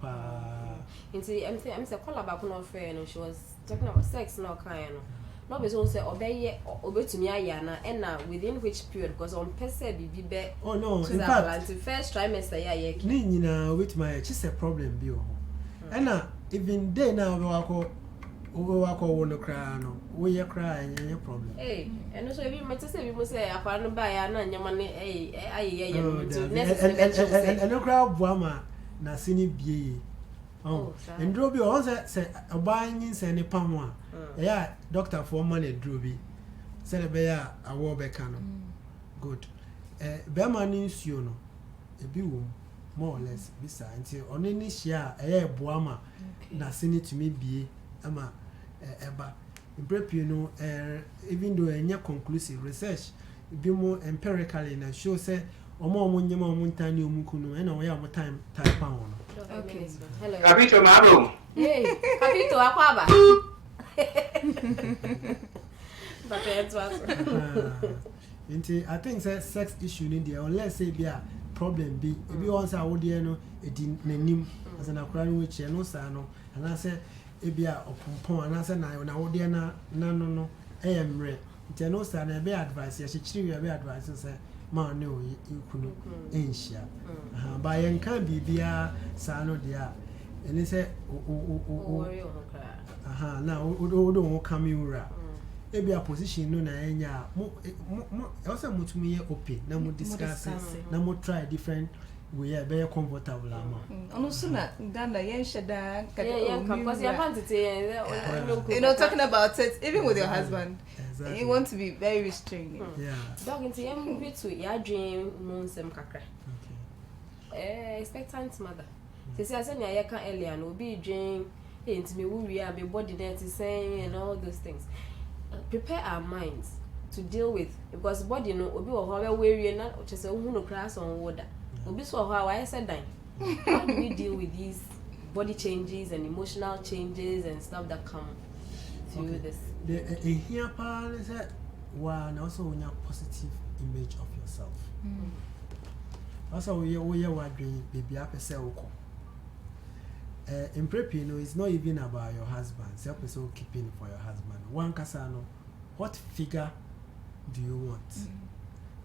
pa nti I'm say call about no friend no she was talking about sex no kind no be so say obeye obetumi aya na na within which period because on person be oh no in fact the first trimester ya ni nyina with my just a problem bi o na even day now we wako wono kra no we ye kra any problem and so if you say we say akwa no ba ya na nyama ne aye no necessary and no kra boama na sini bie and drobi o say oba nyin say ne pam a yeah doctor for man e drobi say le be ya awo be ka no good be man nsuo no e bi wo more or less bisa nti ono ni hia boama na sini tumi bie ama eba imprepio no even though any conclusive research be more empirically na show say omo nyema omo ntani omukunu na we am time type on. Okay. Hello. Capito Maro. Hey, Capito akwaba. But it's what. I think sex issue in there unless say be a problem be once I would no e di nanim as an akra no which no sa no and I say e be a opompon and I say na would na no emre nti no sa na be advice ya chiri be advice say man no ikunu enhia ba yen kan bibia sa no dia eni say na o do come ura e be a position no na enya mo also mutumi ye open na mo discuss na mo try different way be comfortable ama ono so na danda yen sheda because you want to you know talking about it even with your husband exactly. You want to be very restrained dog into em bit to your dream monsem kakra expectant mother say say na ya kan earlier no be dream into me we are my body that is saying and all those things. Prepare our minds to deal with, because body no obi wo how we na just say who no class on water obi so how I said that. How do we deal with these body changes and emotional changes and stuff that come through this? The here part is that one also when you positive image of yourself. Also we are wondering baby up in prep, you know, it's not even about your husband. Self is all keeping for your husband. One casano, what figure do you want?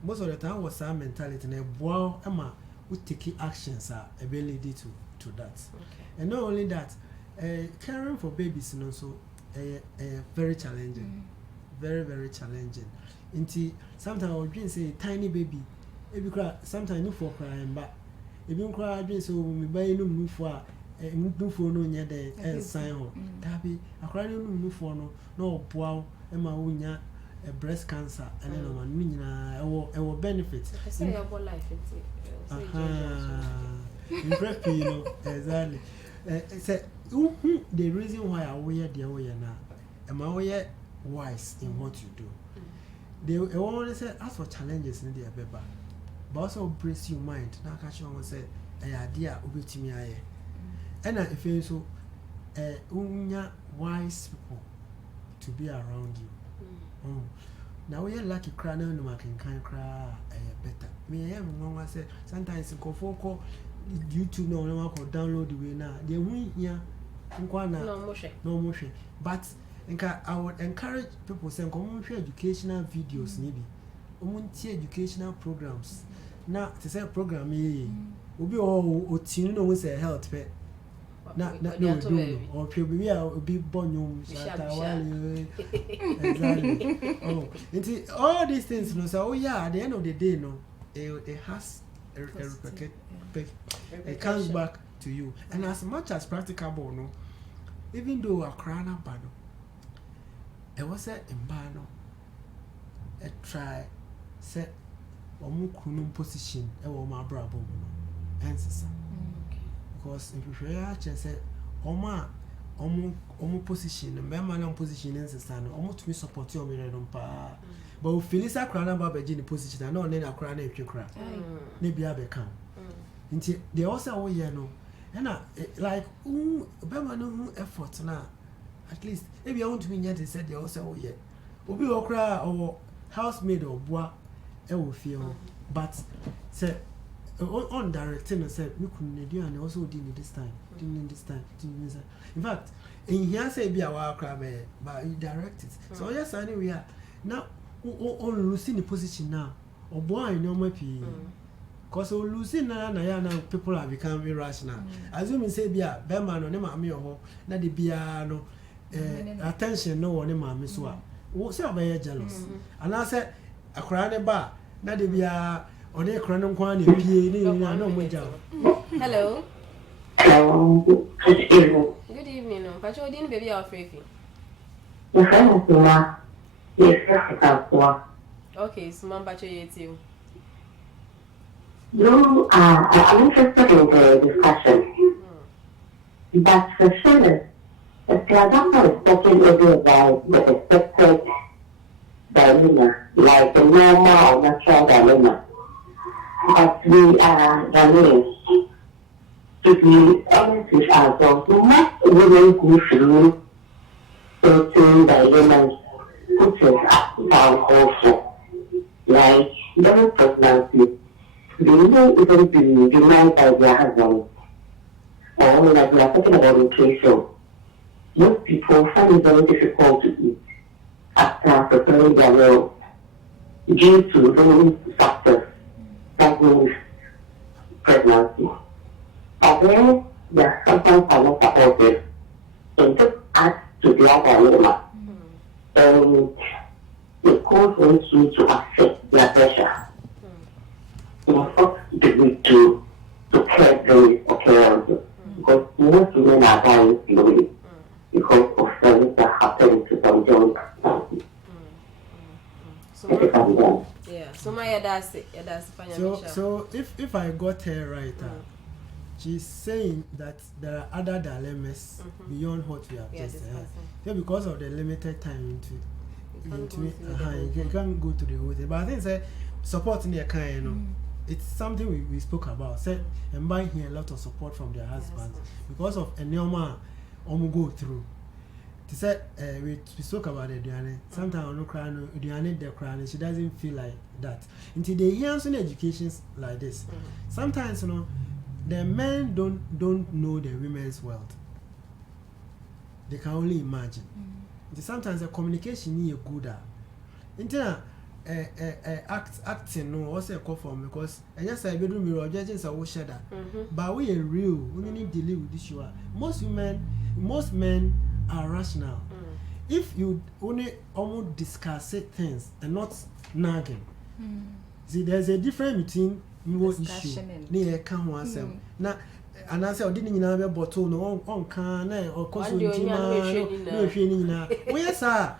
Most of the time was our mentality and wow, Emma would take actions are ability to that. And not only that, caring for babies and also very challenging. Very, very challenging. Until sometimes I would dream say tiny baby, if you cry, sometimes you for crying, but if you cry, dream so we buy no move for no for no near the sign home. Tabby, I cry no move for no wow, Emma Wunya, a breast cancer, and then one will benefit. I say about life, in prep, you know, exactly. Say, the reason why I wear the way now, am I wise in what you do? They always say, ask for challenges in the paper, but also brace your mind. Now, catch on say, a idea will be me. And I feel so, wise people to be around you. Now we are lucky crying no man can cry better. Me, I am say sometimes go for YouTube no one can download the way now. They win here, no motion. But I would encourage people saying, come share educational videos, maybe. Educational programs. Now, to say program, will be all teen no say health pet. No, or we are be born exactly. Oh, all these things, no, so yeah, at the end of the day, no, it has it comes back to you. And as much as practicable, no, even though a crown up, it was a imbano, a try, set or more position, a woman bravo, answer. Because if you just say, Oma, position, and Mamma position in the sun, almost me support your mirror pa. But Phyllis a crown about a genie position, I know then a crown if you cry. Maybe I become. Until they also away, you know, and like, Bama no effort now. At least, if you want to be yet, they said they also yet. Obi or cry or housemaid or bois, I will feel. But, say, on directing and said, we couldn't do and also didn't this time. In fact, in here say be our crab, but you direct it. So, yes, I know we are now on losing the position now. Or boy, no more pee. Because losing now, people have become irrational. Assuming say be a Berman or Nemami or not the piano attention, no one in my miss one. What's very jealous? And I said, a crown bar, not the be a or they crown one in PA, no more job. Hello. Good evening. Good evening. But you didn't baby our faith. The friend is Mama. Yes, okay, so Mom, but you. You are interested in the discussion. But for sure, the example is taken over by the expected dilemma, like the normal or natural dilemma. But we are Ghanaians. To be honest with ourselves, most women go through certain dilemmas, which is down also, like double pregnancy. They may even be denied by their husband. Or like we are talking about nutrition. Most people find it very difficult to eat after preparing their meals due to those factors that means pregnancy. But then their husbands are not supportive. And this adds to their dilemma. And it causes you to affect their pressure. What do we do to care those occurrences? Because most women are dying slowly because of things that happen to them during pregnancy. Yeah, so my that's it. So if I got her right, she's saying that there are other dilemmas beyond what we have just said. So because of the limited time you can't go to the whole thing. But I think say supporting their kind, you know, it's something we spoke about. Say and by here a lot of support from their husbands because of a normal go through. To say we spoke about the Diane. Sometimes no cry, no Diane the crying. She doesn't feel like that. Until they hear some educations like this, sometimes you know the men don't know the women's world. They can only imagine. Sometimes the communication is good. Until acting no also a call from because and yes I bedroom mirror judges are share that. But we are real. We need to deal with this issue. Most men are rational. If you only almost discuss things and not nagging. See, there's a difference between what issue near come once. Now, and I said, didn't you have a bottle no on can or cause no training now? Well, sir,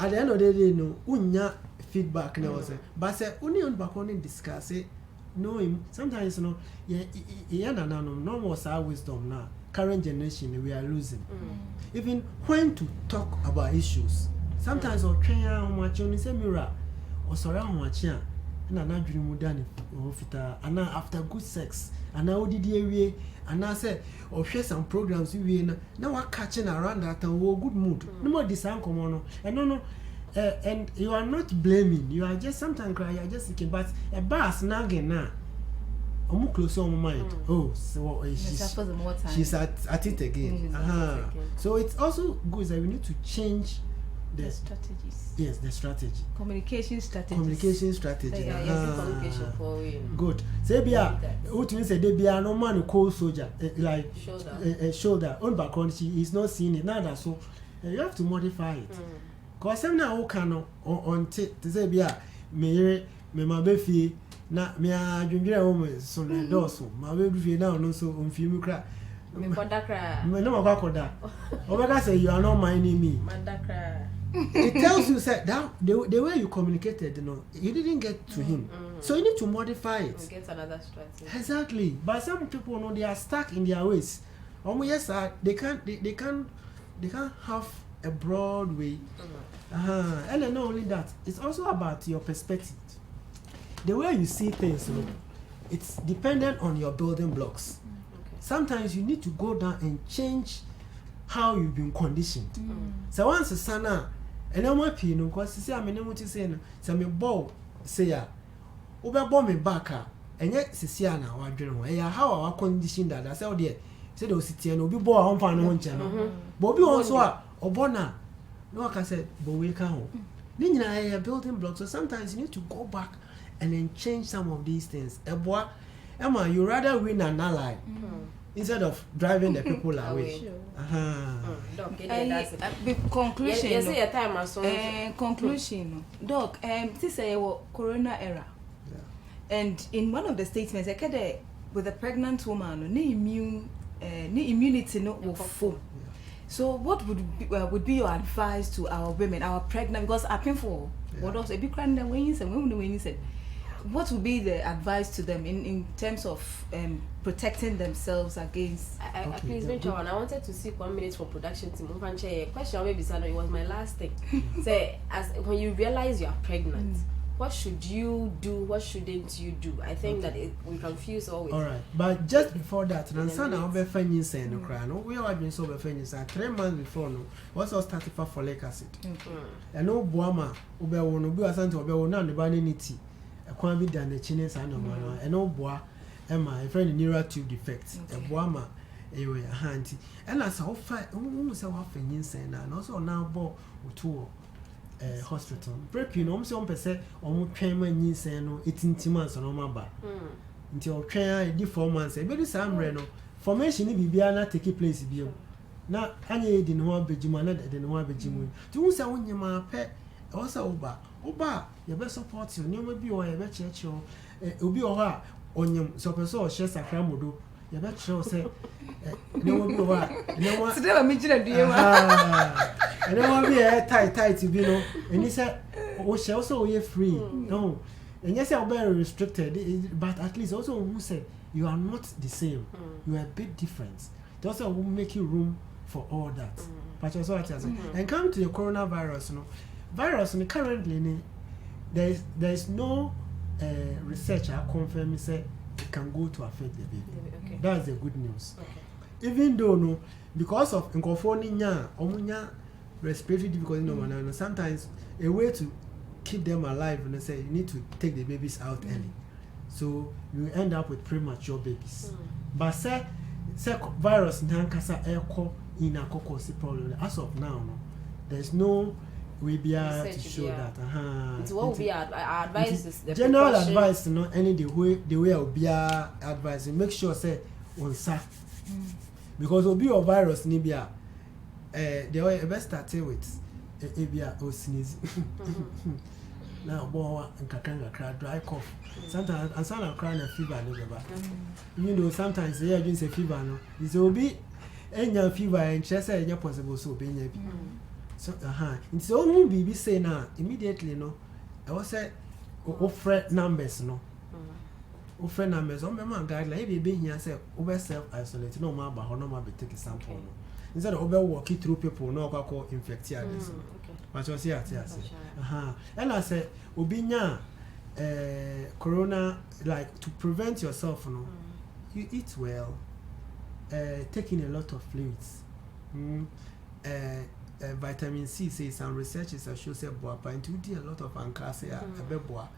at the end of the day, no, unya feedback now. But say, only on back on discuss it. No, sometimes, you know, no more wisdom now. Current generation, we are losing. Even when to talk about issues, sometimes or train on what you say mirror or surround what you and I'm dream modern and now after good sex and now did you and I said or share some programs we now are catching around that and we're good mood. No more this uncommon and no and you are not blaming, you are just sometimes crying, you are just thinking, but a bass nagging now. I'm close on my mind. Oh, so she's at it again. So it's also good that we need to change the strategies. Yes, the strategy. Communication strategy. Communication for good. Say bia, what means say they be a no man cold soldier like shoulder on background. She is not seeing it now. So you have to modify it. Cause some now can on to say bia me my baby. Na me a dwendwere wo me so na doso ma be dufie na no so onfimu kra me koda kra me no makoda obeka say you are not minding me mandakra it tells you that the way you communicated, you know, you didn't get to him, so you need to modify it. Get another strategy. Exactly. But some people know they are stuck in their ways. Yes, they can't have a broad way. And then not only that, it's also about your perspective. The way you see things, you know, it's dependent on your building blocks. Sometimes you need to go down and change how you've been conditioned. So once a sana, and I'm happy, you know, because you see, I'm not saying, so me bow say ya, over bomb me back, and yet Siciana or General, how our condition that I said, dear, said, oh, city and be born on fan one channel. Bobby also, or Bona, no, I said, but we can't. Then I have building blocks, so sometimes you need to go back and then change some of these things. Emma, you rather win an ally instead of driving the people away. Conclusion. Doc, this is a corona era. And in one of the statements, I said with a pregnant woman, no immunity no full. So what would be your advice to our women, our pregnant, because I pay for what else a big crime when you said what would be the advice to them in terms of protecting themselves against? Please, Benjamin, I wanted to seek 1 minute for production team. Question maybe it was my last thing. Say, as when you realize you are pregnant, what should you do? What shouldn't you do? I think that we confuse always. All right, but just before that, Nansana will be finding saying no cry. No, we have been so be finding 3 months before no. What's our starting for folic acid? And no boama ube wono bi asante obe wona ne ba ne niti. Ekwan bi da na chine sa no ma no. And no boa Emma, a friend neural tube defect. A boama ewe hanti. And as how far who say wa fanying saying na. And also now bo utuo hospital. Break you know, some person or train man yin say no 18 months on my back. Until train 4 months. A very sam reno. Formation ni bibia na take place bio. Na anye di no abejima na de no abejimu. Ti hu say wonye ma pe also oba ye be support you. Nyoma bi o ye be church o. Obi o ha onyem so person o share sakra modo. You bet sure say no one be over. No one. Today I'm meeting a dear. And no one be tight to be no. And he said, "Oh, she also we free." No, and yes, I'm very restricted, but at least also who said you are not the same, you are a bit different. It also will make you room for all that. But also what I say, and come to the coronavirus, virus currently there is no research I confirm say it can go to affect the baby. Okay. That's the good news. Okay. Even though because of omunya respiratory difficulty sometimes a way to keep them alive and say you need to take the babies out early, so you end up with premature babies. But say virus nankasa echo in a cause problem as of now there's no we be able to show that. It's what will be our advice is the general precaution. advice any the way will be advising make sure say on sa because will be a virus nibia the way best start with ebia or sneeze now boy and kakanga dry cough sometimes and some crying a fever you know sometimes yeah you say fever no it will be any fever and chest any possible so being so it's all baby say now immediately I was say offer numbers offer numbers on my guideline baby here say over self isolate no matter how no matter take a sample instead of over walking through people no go infect you but you see and I say obinya corona like to prevent yourself you eat well, taking a lot of fluids, vitamin C says some researchers are show say boa but you do a lot of ankasa abeboa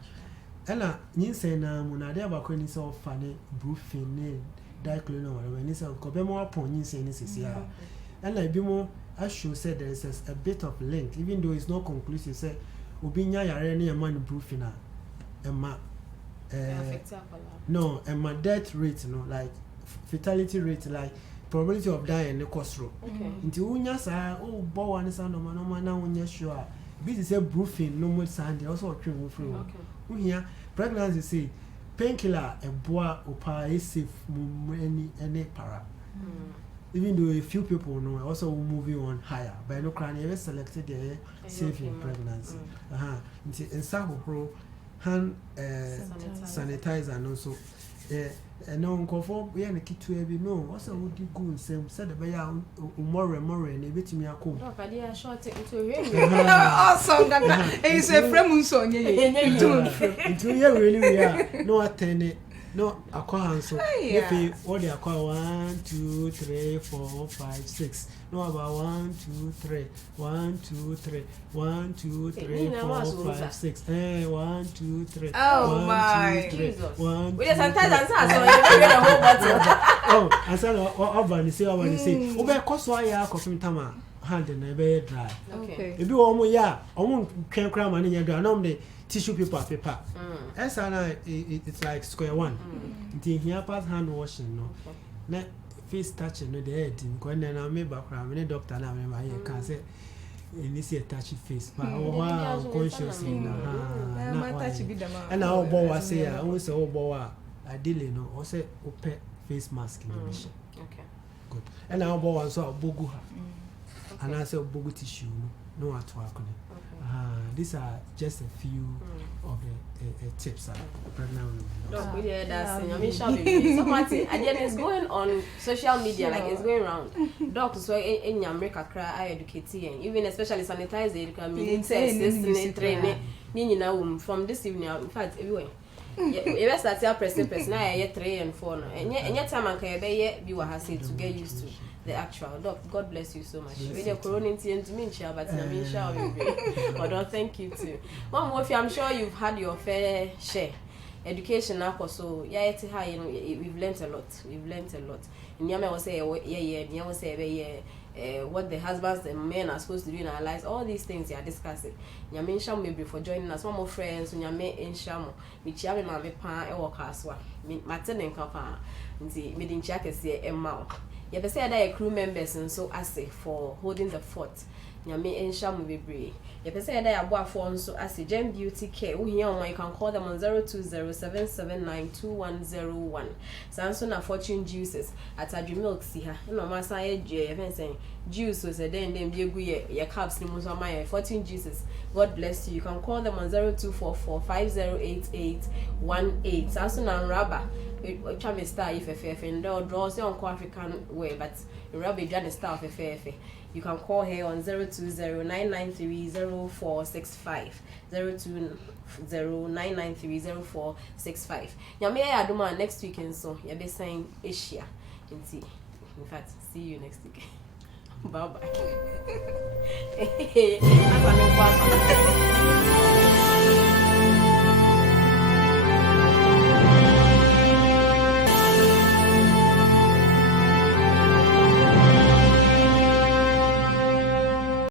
ela nyinse na munade abakoni so fane brufen diclone or when is ko be mo upon nyinse ni sisi a ela bi mo I should say there is a bit of link even though it's not conclusive say obinya yare na man brufen a ema no ema death rate like fatality rate like probability of dying the cost row. Until unya sa bo one sa no na unya sure. This is a brufen no more sand also a train free. Unya pregnancy say painkiller a boa opa is safe any para. Even though a few people know also moving on higher but no crying ever selected the safe in pregnancy. In Saho hand sanitizer and also no nkofo we na kitu ebi no wasa wodi go nsem said the beya more and e betimi akom no ka dia short into here awesome gaga e say frame nso nye into here really we are no attend no akwa so if all the akwa 1 2 3 4 5 6 no about 1 2 3 1 2 3 1 2 3 4 5 6 1 2 3 oh my Jesus 1 we sometimes answer so you get a whole bottle oh answer over say obe koso aya kofi tama hand na be dry okay ebi wo mu ya omu twen kra ma nya dry no the tissue paper it's like square one until here pass hand washing no na face touching no the head because na me background me doctor na me here can say you see a touchy face but wow conscious na touch bi dem and na obo wa say ya we say obo wa ideally no o say open face mask in the mission good and na obo wa so obogu ha and I say obogu tissue no atwa akone these are just a few of the tips pregnant women. Look, we hear that saying. I mean, shall be somebody. And then it's going on social media, like it's going around. Doctors, so in America, cry educating, even especially sanitize it. I mean, this training, from this evening. In fact, everywhere. You best start pressing person. Now I 3 and 4 now. And yet time I can be what I say to get used to the actual. Doc, God bless you so much. With your corona to me, but I mean, shall but don't thank you too. One more, I'm sure you've had your fair share. Education now, so yeah, it's high. You know, we've learned a lot. And Yama will say, Yama will say, what the husbands and men are supposed to do in our lives. All these things you are discussing. Yamin Sham maybe for joining us. One more friends. Yame in Shamo. Michiame Mame Pa and walk as well. Martin and Papa. Nti me din check say Emma. You have said that crew members and so as for holding the fort nyame ensha mu bebre ye pese ye da ya boafo nso as Gem Beauty Care wo hia on you can call them on 0207792101 sanso na Fortune Juices at Adri Milk si ha no ma san ye say juice was a den be egu ye caps ni mo so ma ye Fortune Juices. God bless you. You can call them on 0244508818 sanso na rubber chame star if and draws on African way but rubber jan star if you can call her on 0209930465 0209930465. Nyame ya aduma next weekend so you be saying Asia in fact see you next week. Bye bye.